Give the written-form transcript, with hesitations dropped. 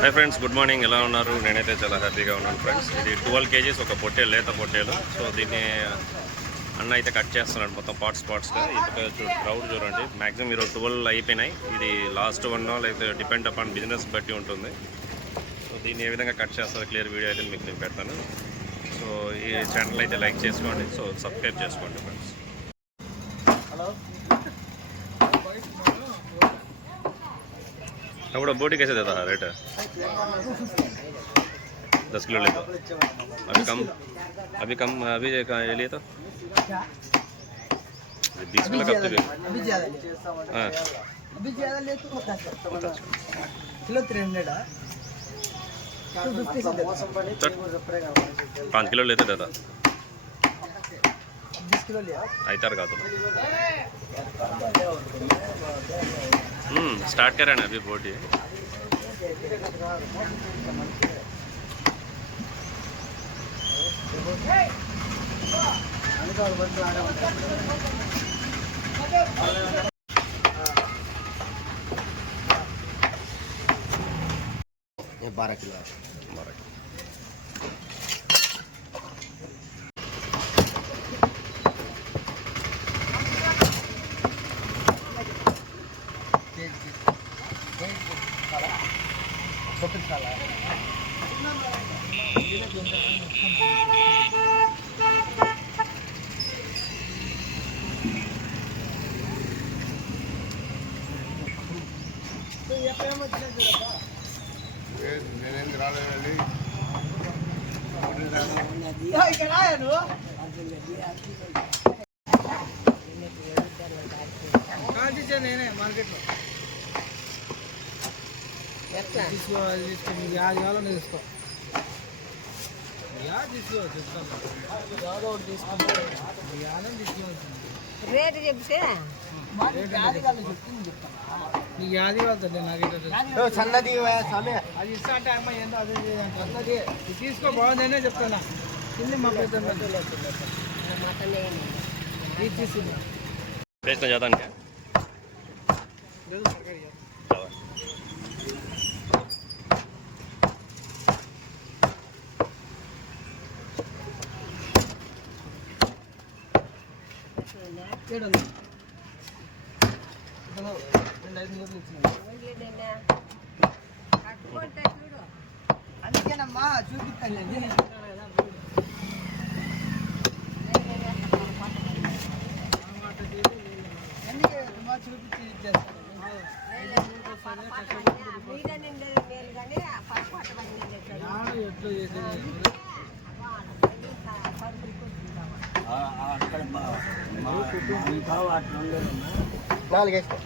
Hi friends, good morning. ఎలా ఉన్నారు? నేనైతే చాలా హ్యాపీగా ఉన్నాను ఫ్రెండ్స్. ఇది 12 kgs ఒక పొట్టేలు, లేత పొట్టేలు. సో దీన్ని అన్న అయితే కట్ చేస్తున్నాడు మొత్తం పార్ట్స్గా. ఇది క్రౌడ్ చూడండి, మ్యాక్సిమం మీరు 12 అయిపోయినాయి. ఇది లాస్ట్ వన్ లేకపోతే డిపెండ్ అపాన్ బిజినెస్ బట్టి ఉంటుంది. సో దీన్ని ఏ విధంగా కట్ చేస్తారో క్లియర్ వీడియో అయితే మీకు నేను పెడతాను. సో ఈ ఛానల్ అయితే లైక్ చేసుకోండి, సో సబ్స్క్రైబ్ చేసుకోండి ఫ్రెండ్స్. अब बोटी कैसे देता है रेट? 10 किलो लेता. अभी कम अभी ये लिए तो 20 किलो कब तक? हाँ अभी ज़्यादा ले तो किलो 300 5 किलो लेते दादा. 20 किलो लिया आइतार का तो स्टार्ट करा ना अभी बोटी. ये 12 किलो. మార్కెట్లో తీసుకోవాలి, యాది కావాలో తీసుకో, యాది తీసుకో చెప్తాను, యాదో ఒకటి తీసుకోవాలి, యాదని తీసుకోవాల్సింది. రేటు చెప్తే నీకు యాది వెళ్తుంది, నాకు సన్నది అది ఇస్తా అంటే అమ్మ ఏందో అదే సన్నది ఇది తీసుకో, బాగుందనే చెప్తాను. కింద మా పెద్ద ఇది తీసుకుంది बेचना ज़्यादा नहीं है. అందుకేనమ్మా చూపిస్తాను. చూపించి ఇచ్చేస్తాను. ఎట్లా చేసేది నాలుగేసుకో.